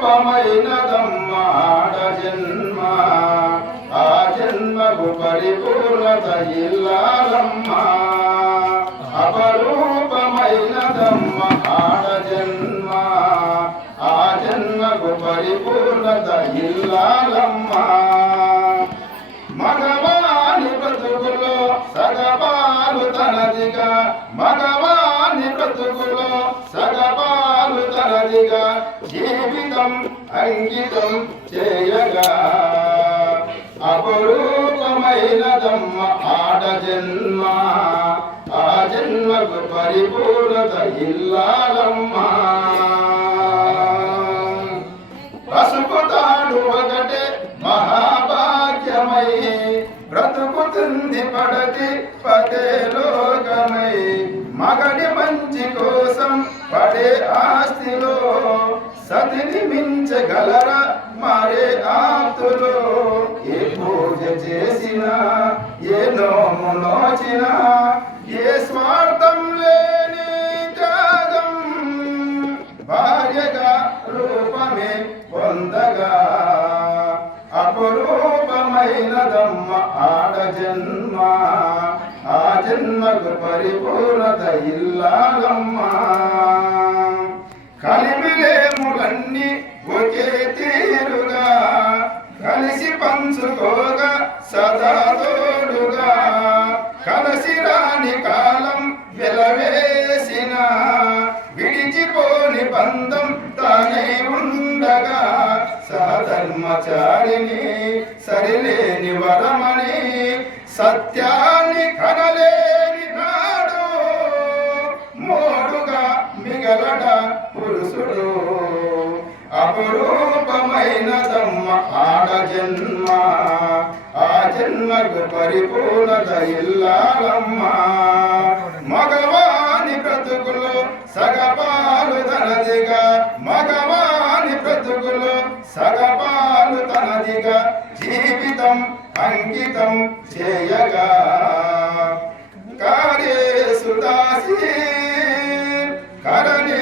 రూపమైనదమ్మ ఆడ జన్మ ఆ జన్మకు పరిపూర్ణత ఇల్లాలమ్మ అపరూపమైనదమ్మ ఆడ జన్మ ఆ జన్మకు పరిపూర్ణత ఇల్లాలమ్మ మగవాని బ్రతుకులో సగపాలు తనదిగా మగవాని బ్రతుకులో సగపాలు తనదిగా జీవితం అంకితం చేయగా అపరూపమైనదమ్మ ఆడ జన్మ ఆ జన్మకు పరిపూర్ణత ఇల్లాలమ్మ పసుపుతాడు ఒకటే మహాభాగ్యమై బ్రతుకుతుంది పడతి పదే లోకమై మగడి మంచి కోసం పడే ఆస్తిలో సతిని మించగలరా మారే ఆప్తులో ఏ పూజ చేసినా ఏ నోము నోచినా ఏ స్వార్థం లేని త్యాగం భార్యగా రూపమే పొందగా అపరూపమైనదమ్మ ఆడ జన్మ ఆ జన్మకు పరిపూర్ణత ఇల్లాలమ్మ కలిమిలేములన్నీ ఒకే తీరుగా కలిసి పంచుకోగా సదా తోడుగా కలసి రాని కాలం వెలవేసిన విడిచిపోని బంధం తానే ఉండగా సహధర్మచారిని సరిలేని వరమని సత్యాన్ని కనలేని నాడు మోడుగా మిగలడ పురుషుడు అపరూపమైనదమ్మ ఆడ జన్మ ఆ జన్మకు పరిపూర్ణత ఇల్లాలమ్మ మగవాని బ్రతుకులు సగపాలు తనదిగా మగవాని బ్రతుకులు సగపాలు తనదిగా జీవితం అంకితం చేయగా కార్యేసు దాసి కరణే